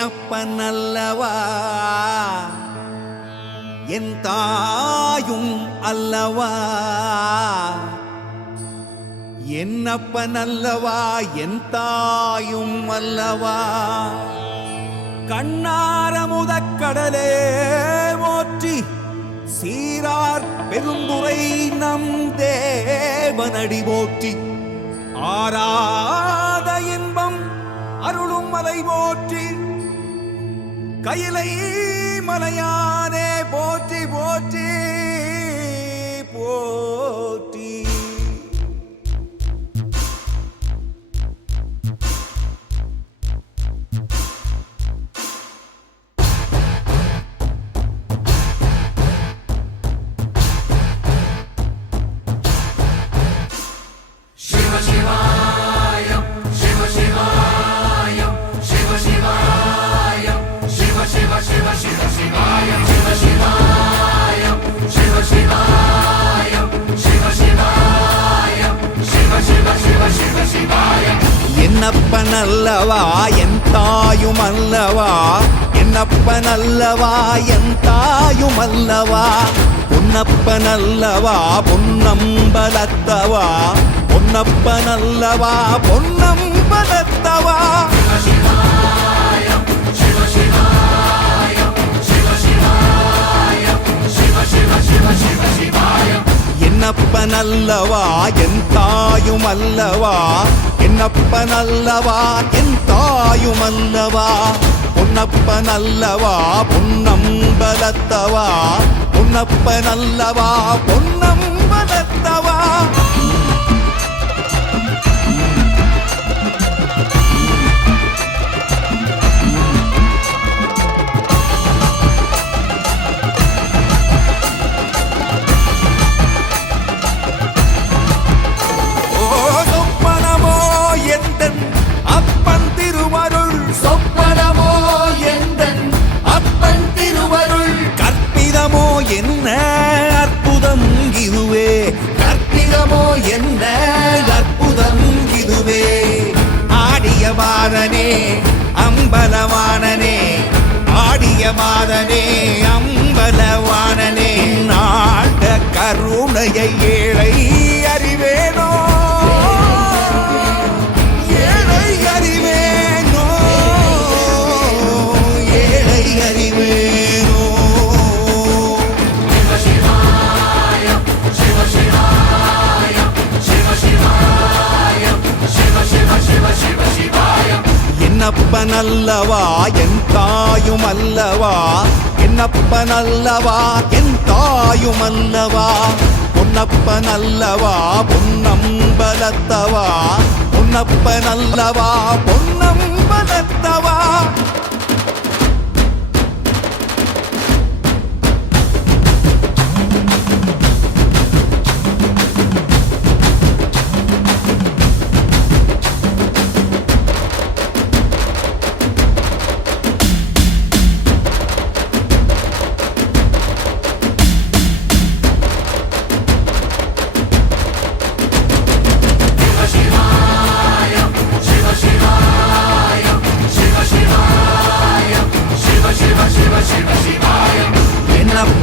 என்னப்பனல்லவா என் தாயும் அல்லவா என்னப்பனல்லவா என் தாயும் அல்லவா கண்ணாரமுதக்கடலே போற்றி சீரார் பெருந்துரை நம் தேவனடி போற்றி ஆராத இன்பம் அருளும் மலை போற்றி கையிலை மலையானே போற்றி போற்றி போற்றி என்னப்பனல்லவா என் தாயும் அல்லவா என்னப்பனல்லவா என் தாயும் அல்லவா பொன்னப்பனல்லவா பொன்னம்பலத்தவா பொன்னப்பனல்லவா பொன்னம்பலத்தவா என்னப்பனல்லவா என் தாயும் அல்லவா என்னப்பனல்லவா என் தாயும் அல்லவா பொன்னப்பனல்லவா பொன்னம்பலத்தவா பொன்னப்பனல்லவா பொன்னம்பலத்தவா என்ன அற்புதம் இதுவே கற்பிதமோ என்ன அற்புதம் இதுவே ஆடிய மாதனே அம்பலவானனே ஆடிய மாதனே அம்பலவானனே நாட கருணையை ஏழை அறிவேனோ ஏழை அறிவேனோ ஏழை அறிவேனோ என்னப்பனல்லவா என் தாயும் அல்லவா என்னப்பனல்லவா என் தாயும் அல்லவா பொன்னப்பனல்லவா பொன்னம்பலத்தவா பொன்னப்பனல்லவா பொன்னம்பலத்தவா